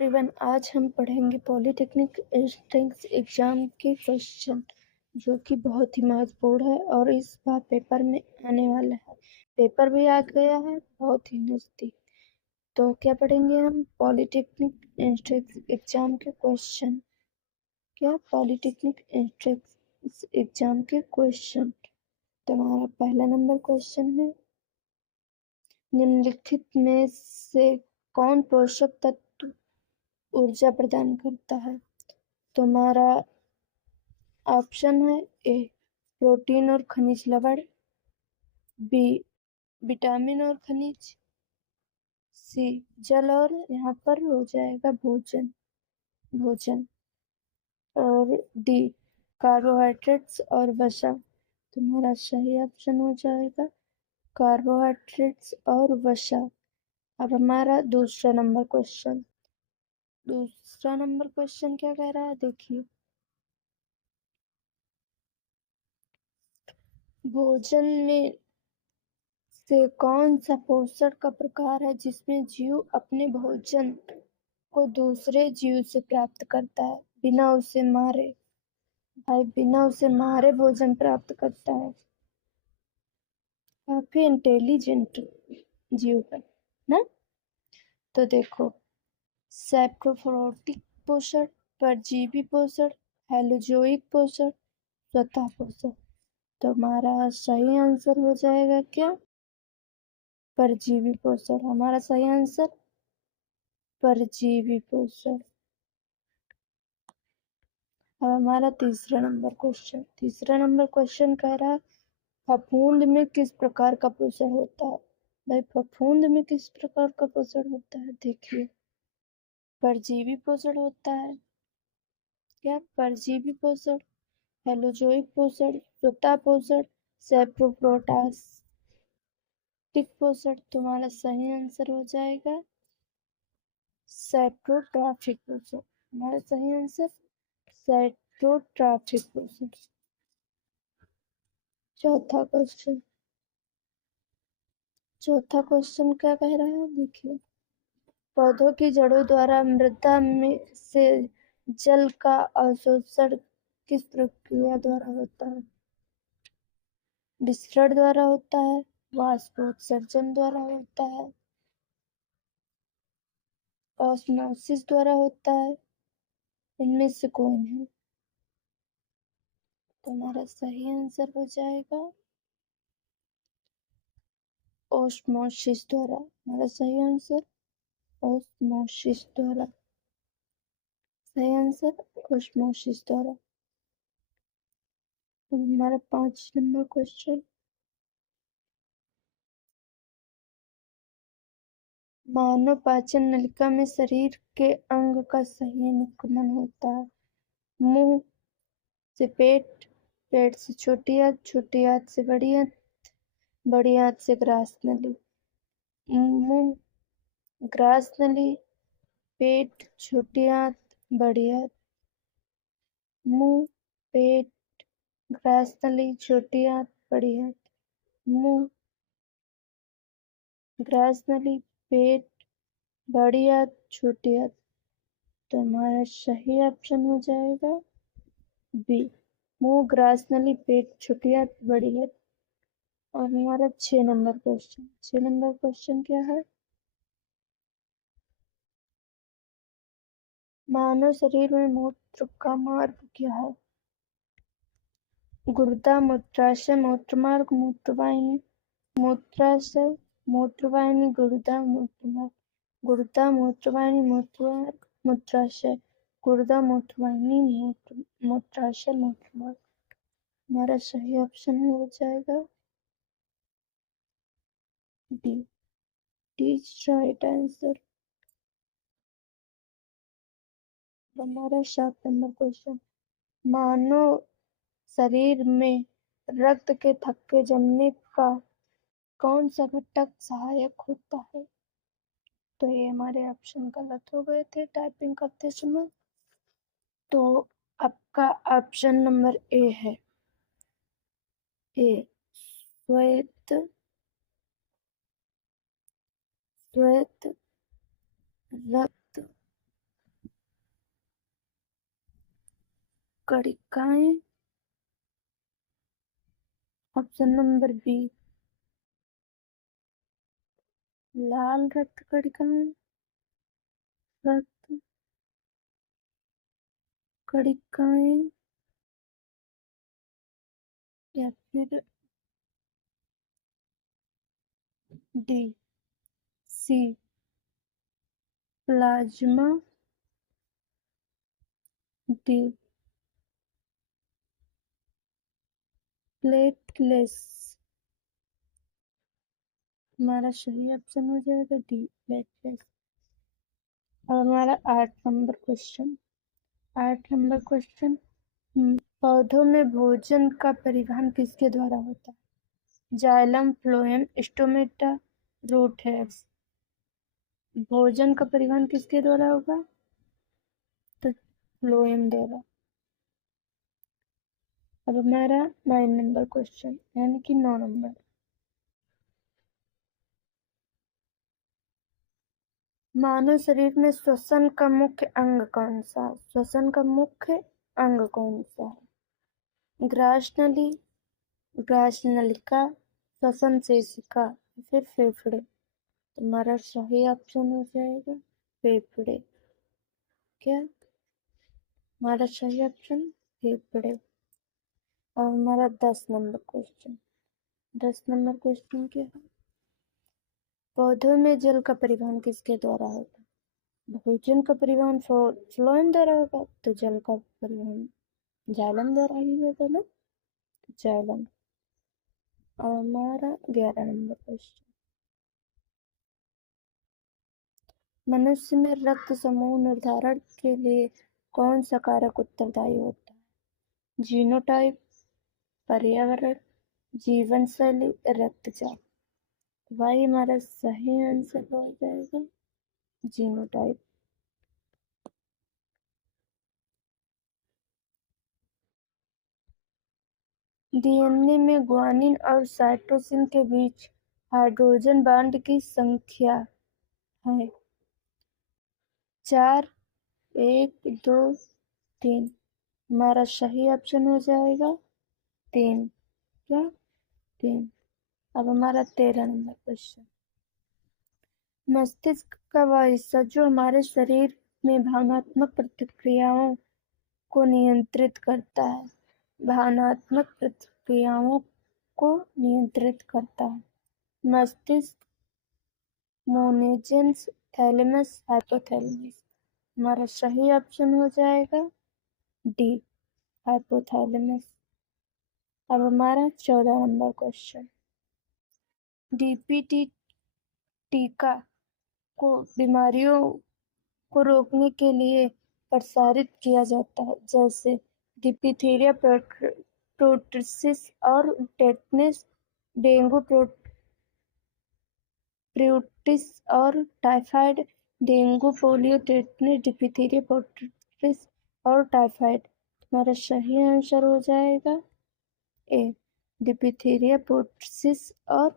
Everyone, आज हम पढ़ेंगे पॉलिटेक्निक एंट्रेंस एग्जाम के क्वेश्चन जो कि बहुत ही महत्वपूर्ण है और इस बार पेपर में आने वाला है। पेपर भी आ गया है बहुत ही नजदीक। तो क्या पढ़ेंगे हम? पॉलिटेक्निक एंट्रेंस एग्जाम के क्वेश्चन। क्या? पॉलिटेक्निक एंट्रेंस एग्जाम के क्वेश्चन। तो हमारा पहला नंबर क्वेश्चन है, निम्नलिखित में से कौन पोषक तत्व ऊर्जा प्रदान करता है? तो हमारा ऑप्शन है ए प्रोटीन और खनिज लवण, बी विटामिन और खनिज, सी जल और यहाँ पर हो जाएगा भोजन और डी कार्बोहाइड्रेट्स और वसा। तुम्हारा सही ऑप्शन हो जाएगा कार्बोहाइड्रेट्स और वसा। अब हमारा दूसरा नंबर क्वेश्चन क्या कह रहा है, देखिए। भोजन में से कौन सा पोषण का प्रकार है जिसमें जीव अपने भोजन को दूसरे जीव से प्राप्त करता है बिना उसे मारे? भाई, बिना उसे मारे भोजन प्राप्त करता है। काफी इंटेलिजेंट जीव है ना। तो देखो, सैप्रोफोटिक पोषण, परजीवी पोषण, हैलोजोइक पोषण, स्वतः पोषण। तो हमारा सही आंसर हो जाएगा क्या? परजीवी पोषण। हमारा सही आंसर परजीवी पोषण। अब हमारा तीसरा नंबर क्वेश्चन कह रहा है, फफूंद में किस प्रकार का पोषण होता है? भाई, फफूंद में किस प्रकार का पोषण होता है? देखिए, परजीवी पोषण होता है। क्या? परजीवी पोषण, हैलोजोइक पोषण, स्वतः पोषण, सैप्रोप्रोटास्टिक पोषण। तुम्हारा सही आंसर हो जाएगा सैप्रोट्रॉफिक पोषण। हमारा सही आंसर सैप्रोट्रॉफिक पोषण। चौथा क्वेश्चन क्या कह रहा है, देखिए। पौधों की जड़ों द्वारा मृदा में से जल का अवशोषण किस प्रक्रिया द्वारा होता है? विसरण द्वारा होता है, वाष्पोत्सर्जन द्वारा होता है, ऑस्मोसिस द्वारा होता है, इनमें से कोई नहीं। तो हमारा सही आंसर हो जाएगा ऑस्मोसिस द्वारा। हमारा सही आंसर ऑस्मोसिस द्वारा। सही आंसर ऑस्मोसिस द्वारा। अब हमारा 5 नंबर क्वेश्चन, मानव पाचन नलिका में शरीर के अंग का सही अनुगमन होता है। मुंह से पेट, पेट से छोटी आंत, छोटी आंत से बड़ी आंत, बड़ी आंत से ग्रास नली। मुंह, ग्रास नली, पेट, छोटी आंत, बड़ी आंत। मुंह, पेट, ग्रास नली, छोटी आंत, बड़ी आंत। मुंह, ग्रास नली, पेट, बड़ी आंत, छोटी आंत। तो हमारा सही ऑप्शन हो जाएगा बी, मुंह, ग्रास नली, पेट, छोटी आंत, बड़ी आंत। और हमारा 6 नंबर क्वेश्चन क्या है, मानव शरीर में मूत्र का मार्ग क्या है? गुर्दा, मूत्राशय, मूत्रमार्ग, मूत्रवाहिनी। मूत्राशय, मूत्रवाहिनी, गुर्दा, मूत्रमार्ग। गुर्दा, मूत्रवाहिनी, मूत्रमार्ग, मूत्राशय। गुर्दा, मूत्रवाहिनी, मूत्राशय, मूत्रमार्ग। हमारा सही ऑप्शन हो जाएगा डी, डी राइट आंसर। हमारा 7 नंबर क्वेश्चन, मानव शरीर में रक्त के थक्के जमने का कौन सा घटक सहायक होता है? तो ये हमारे ऑप्शन गलत हो गए थे टाइपिंग करते समय। तो आपका ऑप्शन नंबर ए है, ए श्वेत श्वेत रक्त कणिकाएं। ऑप्शन नंबर बी, लाल रक्त कणिकाएं, रक्त कणिकाएं, या फिर डी, सी, प्लाज्मा, डी, प्लेटलेट्स। हमारा सही ऑप्शन हो जाएगा डी, प्लेटलेट्स। और हमारा 8 नंबर क्वेश्चन। 8 नंबर क्वेश्चन, पौधों में भोजन का परिवहन किसके द्वारा होता है? Xylem, phloem, stomata, root hairs. भोजन का परिवहन किसके द्वारा होगा? तो फ्लोएम द्वारा। अब हमारा 9 नंबर क्वेश्चन, यानी कि 9 नंबर। मानव शरीर में श्वसन का मुख्य अंग कौन सा है? श्वसन का मुख्य अंग कौन सा है? ग्रासनली, ग्रासनलिका, श्वसन सेशिका, फिर फेफड़े। तुम्हारा सही ऑप्शन हो जाएगा फेफड़े। क्या हमारा सही ऑप्शन फेफड़े। और हमारा 10 नंबर क्वेश्चन। 10 नंबर क्वेश्चन क्या है? पौधों में जल का परिवहन किसके द्वारा होता है? भोजन का परिवहन फ्लोएम द्वारा होगा, तो जल का परिवहन जाइलम द्वारा ही होगा ना, जाइलम। और हमारा 11 नंबर क्वेश्चन, मनुष्य में रक्त समूह निर्धारण के लिए कौन सा कारक उत्तरदायी होता है? जीनोटाइप, पर्यावरण, जीवन शैली, रक्तचाप। भाई हमारा सही आंसर हो जाएगा जीनोटाइप। डीएनए में ग्वानिन और साइटोसिन के बीच हाइड्रोजन बांड की संख्या है 4, 1, 2, 3। हमारा सही ऑप्शन हो जाएगा 3। क्या 3। अब हमारा 13 नंबर क्वेश्चन, मस्तिष्क का वह हिस्सा जो हमारे शरीर में भावनात्मक प्रतिक्रियाओं को नियंत्रित करता है, भावनात्मक प्रतिक्रियाओं को नियंत्रित करता है। मस्तिष्क, मोनेजेंस, थैलेमस, हाइपोथैलेमस। हमारा सही ऑप्शन हो जाएगा डी, हाइपोथैलेमस। अब हमारा 14 नंबर क्वेश्चन, डीपीटी टीका को बीमारियों को रोकने के लिए प्रसारित किया जाता है, जैसे डिप्थीरिया, प्रोट्रिटिस और टेटनस, डेंगू, प्रियोटिस और typhoid. Dengue, polio, tetanus, diphtheria, pertussis और टाइफाइड। हमारा सही आंसर हो जाएगा ए, डिप्थीरिया, प्रोट्रिटिस और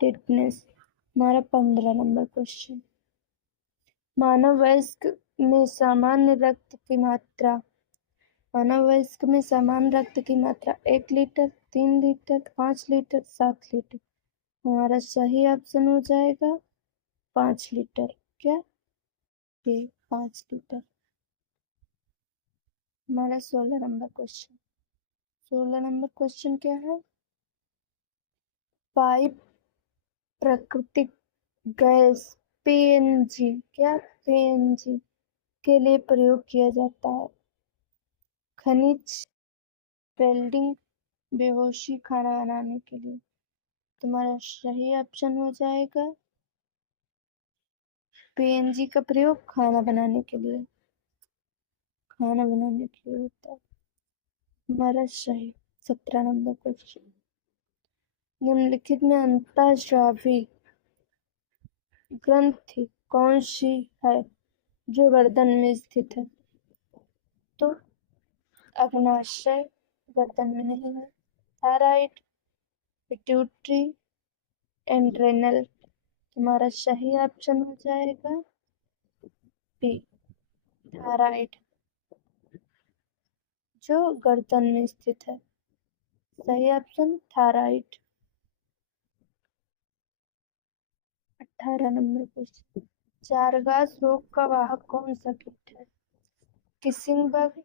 टेटनस। हमारा 15 नंबर क्वेश्चन, मानव वयस्क में सामान्य रक्त की मात्रा, मानव वयस्क में सामान्य रक्त की मात्रा 1 लीटर, 3 लीटर, 5 लीटर, 7 लीटर। हमारा सही ऑप्शन हो जाएगा 5 लीटर। क्या 5 लीटर। हमारा 16 नंबर क्वेश्चन। 16 नंबर क्वेश्चन क्या है? पाइप प्राकृतिक गैस पीएनजी, क्या पीएनजी के लिए प्रयोग किया जाता है? खनिज, वेल्डिंग, बेहोशी, खाना बनाने के लिए। तुम्हारा सही ऑप्शन हो जाएगा पीएनजी का प्रयोग खाना बनाने के लिए, खाना बनाने के लिए होता है। हमारा सही 17 नंबर क्वेश्चन, निम्नलिखित में अंतःस्रावी ग्रंथि कौन सी है जो गर्दन में स्थित है? तो अग्नाशय गर्दन में नहीं है। Thyroid, pituitary, adrenal. तुम्हारा सही ऑप्शन हो जाएगा बी, थायराइड। जो गर्दन में स्थित है। सही ऑप्शन थायराइड। 18 नंबर क्वेश्चन, चारगास रोग का वाहक कौन सा कीट है? किसिंग बग,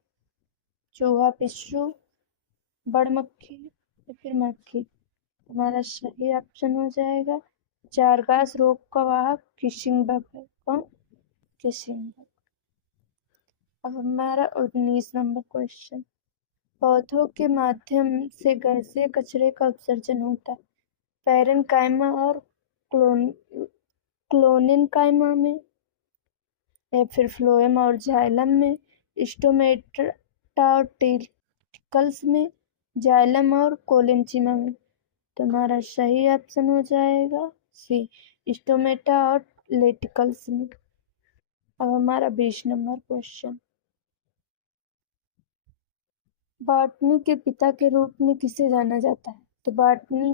चूहा पिस्सू, बड़ मक्खी या फिर मक्खी? हमारा सही ऑप्शन हो जाएगा चारगास रोग का वाहक किसिंग बग है। कौन? Kissing bug. अब हमारा 19 नंबर क्वेश्चन, पौधों के माध्यम से गैसीय कचरे का उत्सर्जन होता है। पैरेन्काइमा और क्लोरेन्काइमा में या फिर फ्लोएम और जाइलम में, स्टोमेटा और टिकल्स में, जाइलम और कोलेंचिमा में? तो हमारा सही ऑप्शन हो जाएगा सी, स्टोमेटा और लेटिकल्स में। अब हमारा 20 नंबर क्वेश्चन, बॉटनी के पिता के रूप में किसे जाना जाता है? तो बॉटनी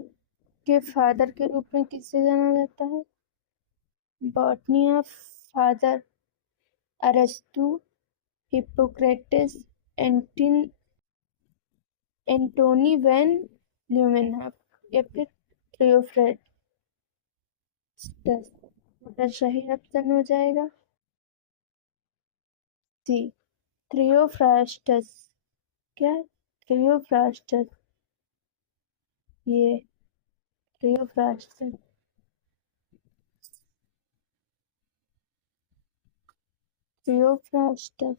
के फादर के रूप में किसे जाना जाता है? बॉटनी ऑफ फादर अरस्तु, हिप्पोक्रेटिस, एंटोनी वैन ल्यूमेनहॉफ या फिर थियोफ्रास्टस? मतलब सही ऑप्शन हो जाएगा सी, थियोफ्रास्टस। क्या? थियोफ्रास्टस, ये थियोफ्रास्टस। थियोफ्रास्टस।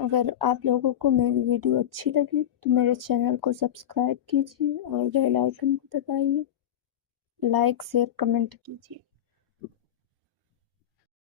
अगर आप लोगों को मेरी वीडियो अच्छी लगी तो मेरे चैनल को सब्सक्राइब कीजिए और बेल आइकन को दबाइए, लाइक शेयर कमेंट कीजिए।